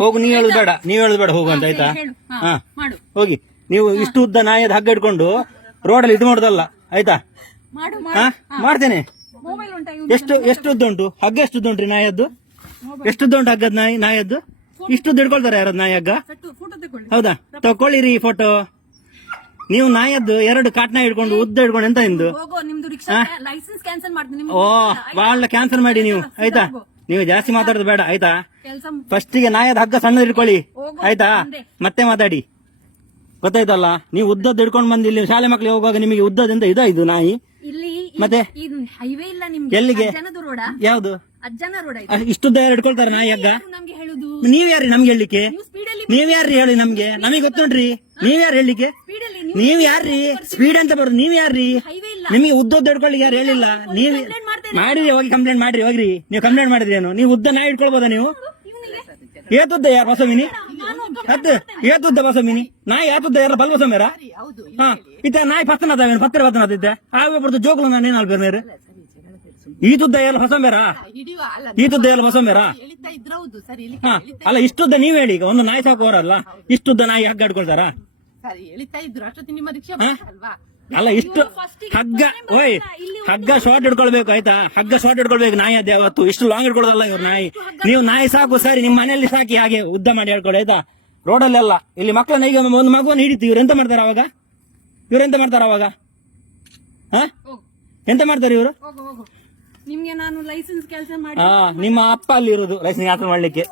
ಹೋಗು, ನೀವ್ ಹೇಳುದು ಬೇಡ, ಹೋಗು ಅಂತ ಆಯ್ತಾ. ಹಾ ಹೋಗಿ. ನೀವು ಇಷ್ಟು ಉದ್ದ ನಾಯದ ಹಗ್ಗ ಇಟ್ಕೊಂಡು ರೋಡಲ್ಲಿ ಇದು ಮಾಡುದಲ್ಲ ಆಯ್ತಾ. ಮಾಡ್ತೇನೆ. ಎಷ್ಟು ಉದ್ದ ಉಂಟು ಹಗ್ಗ? ಎಷ್ಟು ಉದ್ದ ಉಂಟ್ರಿ ನಾಯದ್ದು? ಎಷ್ಟು ಉದ್ದ ಉಂಟು ಹಗ್ಗದ ನಾಯದ್ದು? ಇಷ್ಟುದ್ದ ಹಿಡ್ಕೊಳ್ತಾರೆ ಯಾರದ್ ನಾಯಿ ಹಗ್ಗ? ಹೌದಾ, ತಕೊಳ್ಳಿರಿ ಫೋಟೋ. ನೀವು ನಾಯದ್ದು 2 ಕಾಟ್ನ ಹಿಡ್ಕೊಂಡು ಉದ್ದ ಹಿಡ್ಕೊಂಡು ಎಂತ ನಿಮ್ದು? ಓ ಬಾಳ ಕ್ಯಾನ್ಸಲ್ ಮಾಡಿ ನೀವು ಆಯ್ತಾ. ನೀವು ಜಾಸ್ತಿ ಮಾತಾಡೋದು ಬೇಡ ಆಯ್ತಾ. ಫಸ್ಟಿಗೆ ನಾಯದ ಹಗ್ಗ ಸಣ್ಣದ ಹಿಡ್ಕೊಳ್ಳಿ ಆಯ್ತಾ, ಮತ್ತೆ ಮಾತಾಡಿ. ಗೊತ್ತಾಯ್ತಲ್ಲ. ನೀವು ಉದ್ದದ್ದು ಹಿಡ್ಕೊಂಡು ಬಂದು ಇಲ್ಲಿ ಶಾಲೆ ಮಕ್ಳಿಗೆ ಹೋಗುವಾಗ ನಿಮಗೆ ಉದ್ದದಿಂದ ಇದು ನಾಯಿ. ಮತ್ತೆ ಎಲ್ಲಿಗೆ? ಯಾವ್ದು ಇಷ್ಟುದ್ದ ಯಾರು ಹಿಡ್ಕೊಳ್ತಾರೆ ನಾಯಿ ಹಗ್ಗ? ನೀವ್ ಯಾರಿ ನಮ್ಗೆ ಹೇಳಲಿಕ್ಕೆ? ನೀವ್ ಯಾರ್ರಿ ಹೇಳಿ ನಮ್ಗೆ? ನಮಗೆ ಗೊತ್ತುಂಟ್ರಿ. ನೀವ್ ಯಾರು ಹೇಳಲಿಕ್ಕೆ? ನೀವ್ ಯಾರ್ರಿ ಸ್ಪೀಡ್ ಅಂತ ಬರೋದು? ನೀವ್ ಯಾರ್ರಿ? ನಿಮಗೆ ಉದ್ದದ್ದು ಹಿಡ್ಕೊಳ್ಳಿ ಯಾರು ಹೇಳಿಲ್ಲ. ನೀವ್ ಮಾಡಿರಿ, ಹೋಗಿ ಕಂಪ್ಲೇಂಟ್ ಮಾಡ್ರಿ. ಹೋಗ್ರಿ. ನೀವು ಕಂಪ್ಲೇಂಟ್ ಮಾಡಿದ್ರಿ ಏನು? ನೀವು ಉದ್ದ ನಾಯಿ ಹಿಡ್ಕೊಳ್ಬೋದಾ ನೀವು? ಏತುದ್ದ ಯಾರು ಬಸಮಿನಿ? ಏತುದ್ದ ಬಸಮಿನಿ ನಾಯಿ ಏತುದ್ದ ಯಾರ ಬಲ್ ಬಸಮೇರ? ಹಾ ಇತ್ತ ನಾಯಿ ಪತ್ತನದೇನು ಪತ್ತರ ಪತ್ತನದಿದ್ದೆ ಆಗ ಬರ್ದು ಜೋಗುಲು ನಾನು ಏನಾಲ್ ಬೇರೆ ಈ ತುದ್ದ ಎಲ್ಲ ಹೊಸಮೇರ? ಈ ತುದ್ದ ಎಲ್ಲ ಹೊಸಮೇರ? ಹಾ ಅಲ್ಲ, ಇಷ್ಟುದ್ದ ನೀವ್ ಹೇಳಿ. ಈಗ ಒಂದು ನಾಯಿ ಸಾಕೋರಲ್ಲ, ಇಷ್ಟುದ್ದ ನಾಯಿ ಹಗ್ಗ ಹಿಡ್ಕೊಳ್ತಾರ? ಅಲ್ಲ, ಇಷ್ಟು ಹಗ್ಗ ಓಯ್ ಹಗ್ಗ ಶಾರ್ಟ್ ಹಿಡ್ಕೊಳ್ಬೇಕು ಆಯ್ತಾ. ಹಗ್ಗ ಶಾರ್ಟ್ ಹಿಡ್ಕೊಳ್ಬೇಕು ನಾಯಿ ಅದೇ ಯಾವತ್ತು. ಇಷ್ಟು ಲಾಂಗ್ ಹಿಡ್ಕೊಳ್ಳೋದಲ್ಲ ಇವ್ರು ನಾಯಿ. ನೀವು ನಾಯಿ ಸಾಕು ಸರಿ, ನಿಮ್ ಮನೆಯಲ್ಲಿ ಸಾಕಿ ಹಾಗೆ ಉದ್ದ ಮಾಡಿ ಹೇಳ್ಕೊಳ್ಳಿ ಆಯ್ತಾ. ರೋಡಲ್ಲೆಲ್ಲ ಇಲ್ಲಿ ಮಕ್ಕಳನ್ನ ಈಗ ಒಂದು ಮಗುವನ್ನು ಹಿಡಿತು. ಇವ್ರೆಂತ ಮಾಡ್ತಾರ ಅವಾಗ? ಹಾ ಎಂತ ಮಾಡ್ತಾರೆ ಇವರು? ನಿಮ್ಗೆ ನಾನು ಲೈಸೆನ್ಸ್ ಕೆಲಸ ಮಾಡಿ ನಿಮ್ಮ ಅಪ್ಪ ಅಲ್ಲಿ ಇರುದು ಲೈಸೆನ್ಸ್ ಕೆಲಸ ಮಾಡ್ಲಿಕ್ಕೆ.